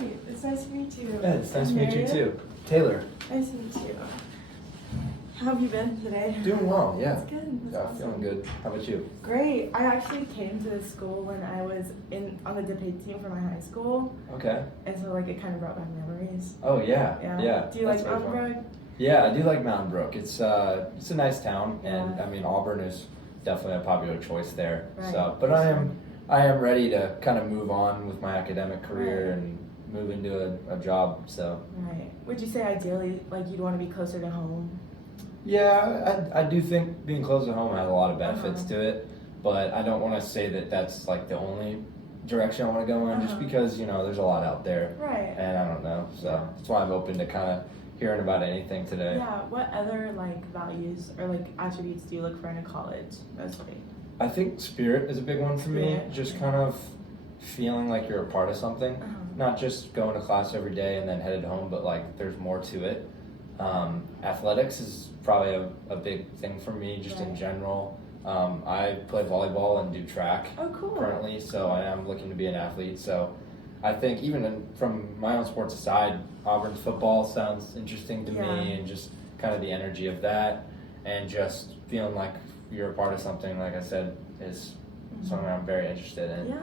Great. It's nice to meet you. Yeah, it's nice to meet you Meryem. too. Taylor. Nice to meet you. How have you been today? Doing well, yeah. That's good. That's Yeah, awesome. feeling good. How about you? Great. I actually came to this school when I was on the debate team for my high school, Okay. and so like it kind of brought back memories. Oh yeah. Yeah. Do you like That's very fun. Mountain Brook? Yeah, I do like Mountain Brook. It's a nice town, and Yeah. I mean Auburn is definitely a popular choice there. Right. So, but I am ready to kind of move on with my academic career Right. and move into a job. So. Right. Would you say ideally like you'd want to be closer to home? Yeah, I do think being close to home has a lot of benefits Uh-huh. to it, but I don't want to say that that's like the only direction I want to go in, just Uh-huh. because there's a lot out there, Right. and I don't know, so Yeah. that's why I'm open to kind of hearing about anything today. Yeah. What other like values or like attributes do you look for in a college mostly? I think spirit is a big one for me, Spirit. just kind of feeling like you're a part of something, Uh-huh. not just going to class every day and then headed home, but like there's more to it. Athletics is probably a big thing for me, just in Right. general. I play volleyball and do track Oh, cool. currently, so I am looking to be an athlete. So I think even from my own sports aside, Auburn's football sounds interesting to Yeah. me, and just kind of the energy of that, and just feeling like you're a part of something, like I said, is something I'm very interested in. Yeah,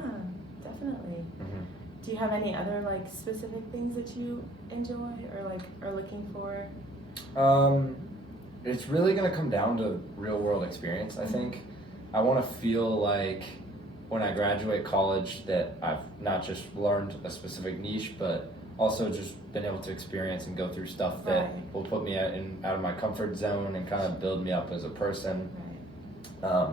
definitely. Mhm. Do you have any other like specific things that you enjoy or like are looking for? It's really going to come down to real world experience, I think. I want to feel like when I graduate college that I've not just learned a specific niche, but also just been able to experience and go through stuff that Right. will put me out of my comfort zone and kind of build me up as a person. Right.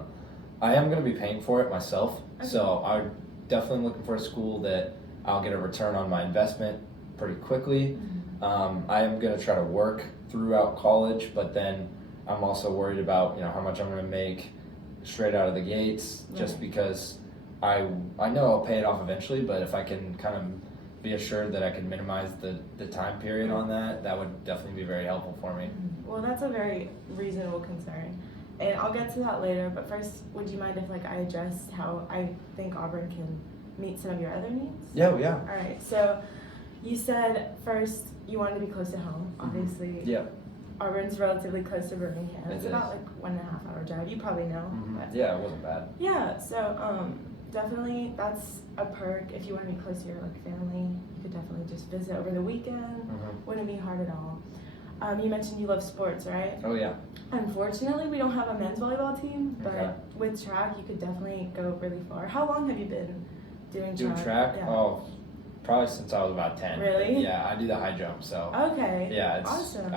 I am going to be paying for it myself, Okay. so I'm definitely looking for a school that I'll get a return on my investment pretty quickly. I am going to try to work throughout college, but then I'm also worried about how much I'm going to make straight out of the gates, just Right. because I know I'll pay it off eventually, but if I can kind of be assured that I can minimize the time period on that would definitely be very helpful for me. Well, that's a very reasonable concern. And I'll get to that later, but first, would you mind if like I address how I think Auburn can meet some of your other needs? Yeah. All right. So you said first you wanted to be close to home. Obviously, Yeah. Auburn's relatively close to Birmingham. It's It about is. like 1.5 hour drive. You probably know. but- Yeah, it wasn't bad. Yeah. So definitely that's a perk. If you want to be close to your like family, you could definitely just visit over the weekend. Wouldn't be hard at all. You mentioned you love sports, right? Oh yeah. Unfortunately, we don't have a men's volleyball team, but Okay. with track, you could definitely go really far. How long have you been doing Do track? track? Yeah. Oh, probably since I was about 10. Really? Yeah, I do the high jump, so. Okay. Yeah, it's awesome.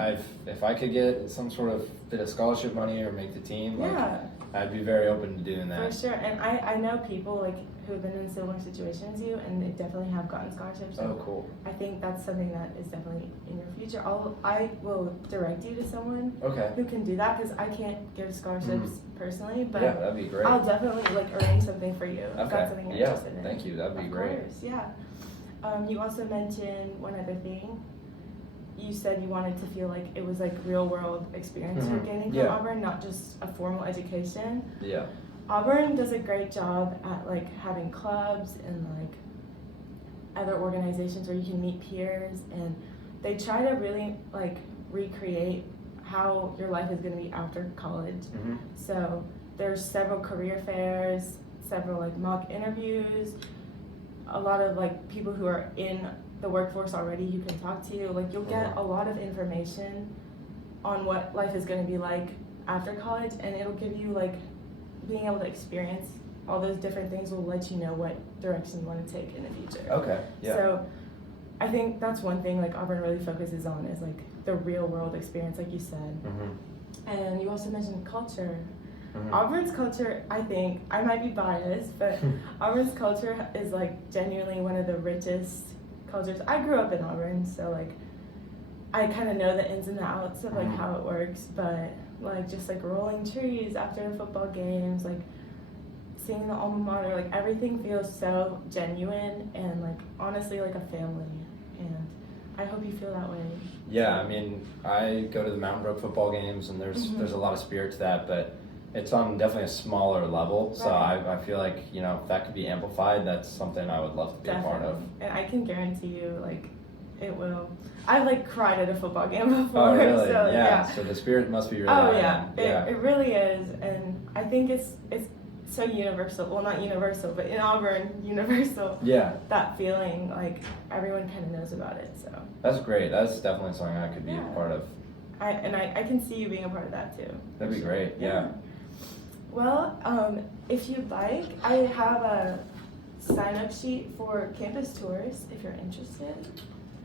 if I could get some sort of bit of scholarship money or make the team, like, Yeah, I'd be very open to doing for that. sure. And I know people like who have been in similar situations as you, and they definitely have gotten scholarships. Oh, cool. I think that's something that is definitely in your future. I will direct you to someone Okay. who can do that because I can't give scholarships personally, but Yeah, that'd be great. I'll definitely like arrange something for you if Okay. that's something you're Yeah, interested in. thank you. That'd be Of great. course, yeah. You also mentioned one other thing. You said you wanted to feel like it was like real world experience you're Mhm. gaining from Yeah. Auburn, not just a formal education. Yeah. Auburn does a great job at like having clubs and like other organizations where you can meet peers, and they try to really like recreate how your life is going to be after college. So there's several career fairs, several like mock interviews, a lot of like people who are in the workforce already you can talk to. Like you'll get a lot of information on what life is going to be like after college, and it'll give you like being able to experience all those different things will let you know what direction you want to take in the future. Okay. Yeah. So I think that's one thing like Auburn really focuses on is like the real world experience, like you said. And you also mentioned culture. Auburn's culture, I think, I might be biased, but Auburn's culture is like genuinely one of the richest cultures. I grew up in Auburn, so like I kind of know the ins and the outs of like how it works, but like just like rolling trees after football games, like seeing the alma mater, like everything feels so genuine and like honestly like a family, and I hope you feel that way. Yeah, I mean, I go to the Mountain Brook football games, and there's a lot of spirit to that, but it's on definitely a smaller level. So Right. I feel like, you know, if that could be amplified, that's something I would love to be a part of. And I can guarantee you, like, it will. I've like cried at a football game before. Oh, really? So, Yeah. So the spirit must be really Oh high yeah. then. It really is, and I think it's so universal. Well, not universal, but in Auburn, universal. Yeah. That feeling, like everyone kind of knows about it. So. That's great. That's definitely something I could be a part of. I can see you being a part of that too. That'd be great. Yeah. Well, if you'd like, I have a sign-up sheet for campus tours if you're interested.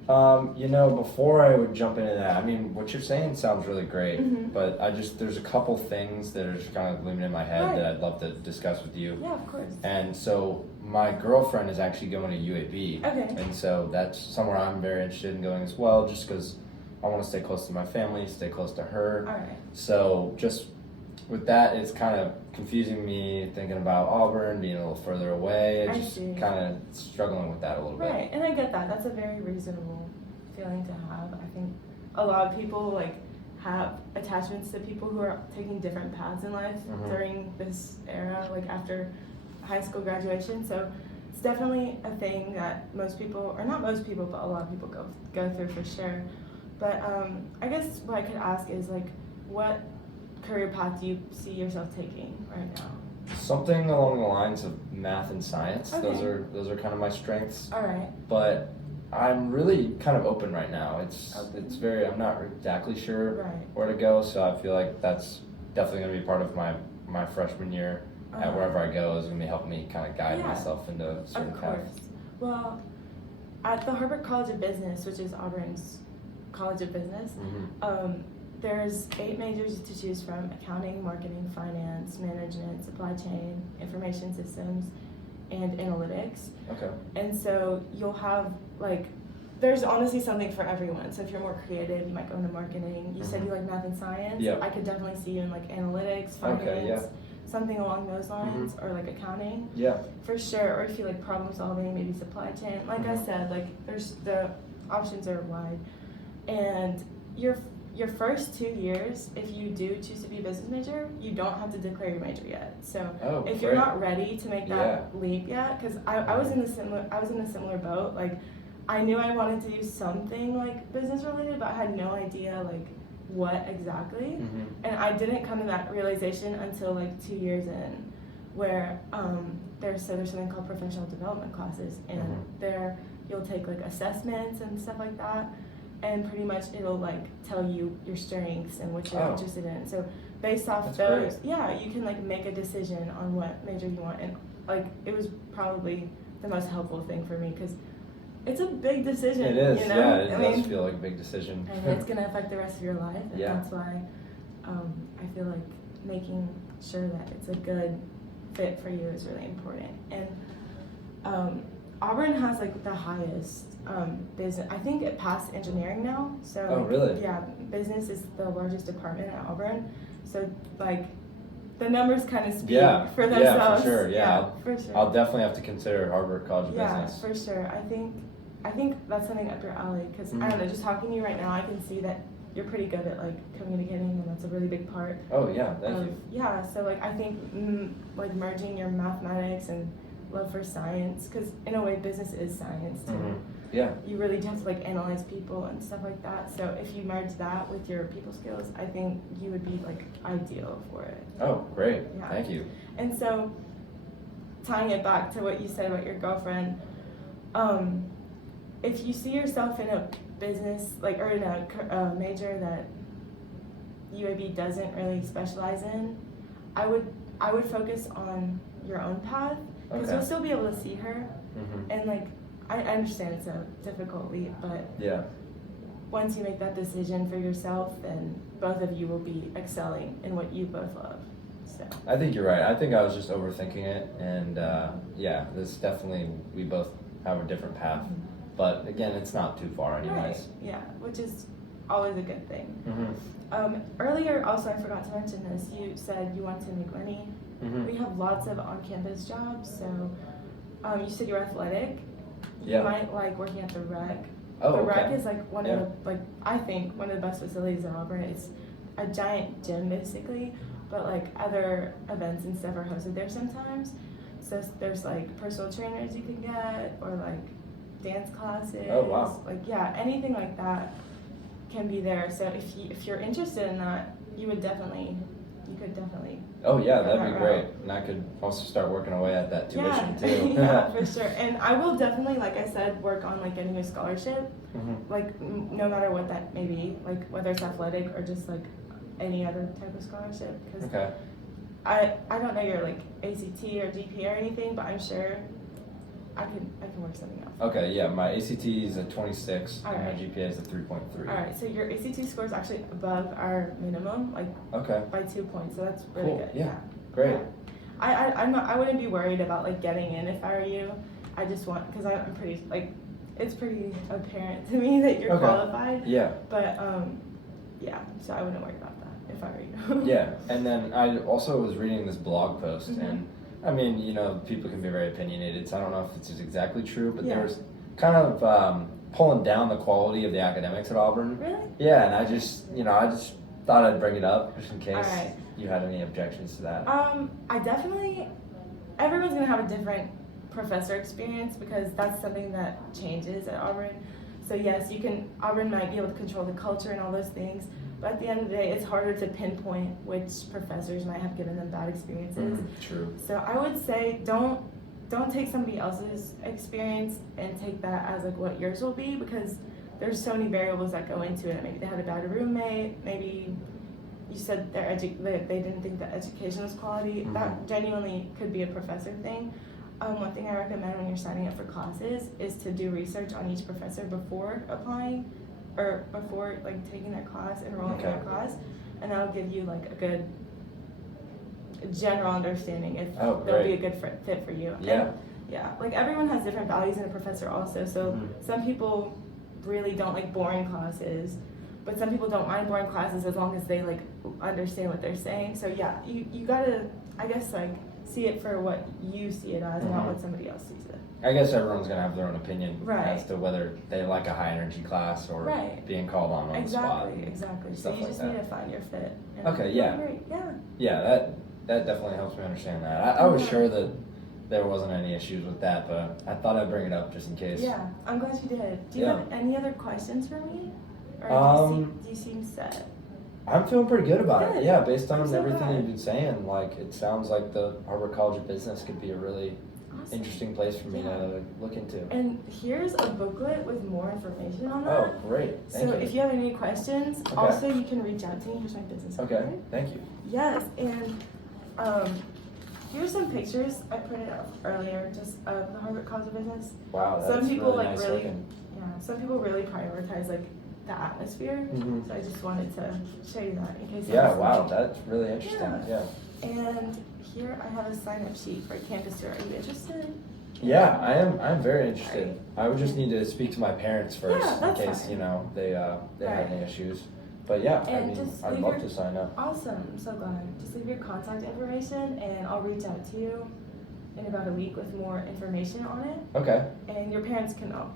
You know, before I would jump into that, I mean, what you're saying sounds really great, but there's a couple things that are just kind of looming in my head that I'd love to discuss with you. Yeah, of course. And so my girlfriend is actually going to UAB. Okay. And so that's somewhere I'm very interested in going as well, just because I want to stay close to my family, stay close to her. All right. So just with that, it's kind of confusing me thinking about Auburn being a little further away. I Just see. kind of struggling with that a little bit. Right, and I get that. That's a very reasonable feeling to have. I think a lot of people like have attachments to people who are taking different paths in life during this era, like after high school graduation. So it's definitely a thing that most people, or not most people, but a lot of people go through for sure. But I guess what I could ask is like, what career path do you see yourself taking right now? Something along the lines of math and science. Okay. Those are kind of my strengths. All right. But I'm really kind of open right now. It's very, I'm not exactly sure where to go, so I feel like that's definitely going to be part of my freshman year at wherever I go is going to be helping me kind of guide myself into a certain path. Of course. Well, at the Harvard College of Business, which is Auburn's College of Business, there's 8 majors to choose from: accounting, marketing, finance, management, supply chain, information systems, and analytics. Okay. And so you'll have like, there's honestly something for everyone. So if you're more creative, you might go into marketing. You said you like math and science. Yeah. I could definitely see you in like analytics, finance, something along those lines, or like accounting. Yeah. For sure. Or if you like problem solving, maybe supply chain. Like I said, like the options are wide. And your first 2 years, if you do choose to be a business major, you don't have to declare your major yet. So if you're not ready to make that leap yet, because I was in a similar boat. Like I knew I wanted to do something like business related, but I had no idea like what exactly. And I didn't come to that realization until like 2 years in, where there's something called professional development classes, and there you'll take like assessments and stuff like that. And pretty much it'll like tell you your strengths and what you're interested in. So based off those, you can like make a decision on what major you want. And like it was probably the most helpful thing for me because it's a big decision. It is, you know? yeah. It does feel like a big decision. And it's gonna affect the rest of your life. And that's why I feel like making sure that it's a good fit for you is really important. And Auburn has like the highest business. I think it passed engineering now. So oh, really? Yeah, business is the largest department at Auburn. So like the numbers kind of speak for themselves. Yeah, for sure. Yeah, for sure. I'll definitely have to consider Harvard College of Business. Yeah, for sure. I think that's something up your alley because I don't know. Just talking to you right now, I can see that you're pretty good at like communicating, and that's a really big part. Oh yeah, thank you. Yeah, so like I think like merging your mathematics and love for science, because in a way business is science too. Yeah. You really do have to like analyze people and stuff like that. So if you merge that with your people skills, I think you would be like ideal for it. Oh, great. Yeah. Thank you. And so tying it back to what you said about your girlfriend, if you see yourself in a business like or in a major that UAB doesn't really specialize in, I would focus on your own path, because you'll still be able to see her. And like I understand it's a difficult leap, but once you make that decision for yourself, then both of you will be excelling in what you both love. So I think you're right. I think I was just overthinking it, and this definitely, we both have a different path. But again, it's not too far anyways. Right. Yeah, which is always a good thing. Earlier, also, I forgot to mention this. You said you want to make money. We have lots of on-campus jobs. So you said you're athletic. You might like working at the rec. The rec is like one of the I think one of the best facilities in Auburn. It's a giant gym basically, but like other events and stuff are hosted there sometimes. So there's like personal trainers you can get, or like dance classes. Oh, wow. Like yeah, anything like that can be there. So if you're interested in that, you could definitely. Oh yeah, that'd that be great. route. And I could also start working away at that tuition Yeah. too. Yeah, for sure. And I will definitely, like I said, work on like getting a scholarship. Like no matter what that may be, like whether it's athletic or just like any other type of scholarship. Because Okay. I don't know your like ACT or GPA or anything, but I'm sure I can work something out. Okay, yeah, my ACT is a 26 and my Alright. GPA is a 3.3. All right, so your ACT score is actually above our minimum, like Okay, by 2 points. So that's really Cool, good. yeah. great. I wouldn't be worried about like getting in if I were you. I just want, because I'm pretty like, it's pretty apparent to me that you're Okay. qualified. Yeah, But yeah, so I wouldn't worry about that if I were you. yeah. And then I also was reading this blog post, Mhm. and I mean, you know, people can be very opinionated, so I don't know if it's exactly true, but Yeah. there's kind of pulling down the quality of the academics at Auburn. Really? Yeah, and I just thought I'd bring it up just in case Alright. you had any objections to that. I definitely, everyone's gonna have a different professor experience because that's something that changes at Auburn. So yes, Auburn might be able to control the culture and all those things, but at the end of the day, it's harder to pinpoint which professors might have given them bad experiences. True. So I would say don't take somebody else's experience and take that as like what yours will be, because there's so many variables that go into it. Maybe they had a bad roommate, maybe you said they didn't think that education was quality. Mhm. That genuinely could be a professor thing. One thing I recommend when you're signing up for classes is to do research on each professor before applying, or before like taking their class, enrolling in their Okay. class, and that'll give you like a good general understanding if Oh, they'll be a great. good fit for you. Yeah. And, yeah, like everyone has different values in a professor also. So Mhm. some people really don't like boring classes, but some people don't mind boring classes as long as they like understand what they're saying. So yeah, you gotta, I guess, like see it for what you see it as, and not Mhm. what somebody else sees it. I guess everyone's gonna have their own opinion Right. as to whether they like a high energy class or Right. being called on the spot. Exactly. So stuff you like just that. need to find your fit. And Okay, yeah. Great. Yeah. Yeah, that definitely helps me understand that. I was Yeah. sure that there wasn't any issues with that, but I thought I'd bring it up just in case. Yeah, I'm glad you did. Do you Yeah. have any other questions for me? Or do you seem set? I'm feeling pretty good about it. Good. Yeah, based on I'm so everything glad. you've been saying, like it sounds like the Harvard College of Business could be a really Awesome. interesting place for me Yeah. to look into. And here's a booklet with more information on Oh, that. great. Thank So you. if you have any questions, Okay. also you can reach out to me. Here's my business Okay, card. thank you. Yes, and here's some pictures I printed out earlier just of the Harvard College of Business. Wow, that's Some people really like nice really, looking. yeah, some people really prioritize like the atmosphere. Mhm. So I just wanted to show you that in case. Yeah, was wow, something. that's really interesting. Yeah. Yeah. And here I have a sign-up sheet for a campus tour. Are you interested? Yeah, I am. I'm very interested. Right. I would just need to speak to my parents first Yeah, in that's case fine. they Right. have any issues. But yeah, And I mean, just I'd leave love your- to sign up. Awesome. I'm so glad. Just leave your contact information and I'll reach out to you in about a week with more information on it. Okay, And your parents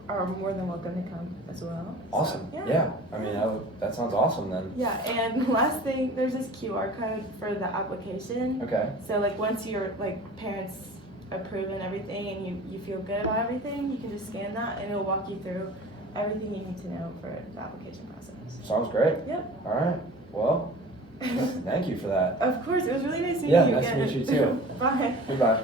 are more than welcome to come as well. So, awesome. Yeah, I mean that sounds awesome then. Yeah, and last thing, there's this QR code for the application. Okay. So like once your like parents approve and everything and you feel good about everything, you can just scan that and it'll walk you through everything you need to know for the application process. Sounds great. Yep. All right. Well, thank you for that. Of course, it was really nice meeting Yeah, you nice to again. meet you too. Bye. Goodbye.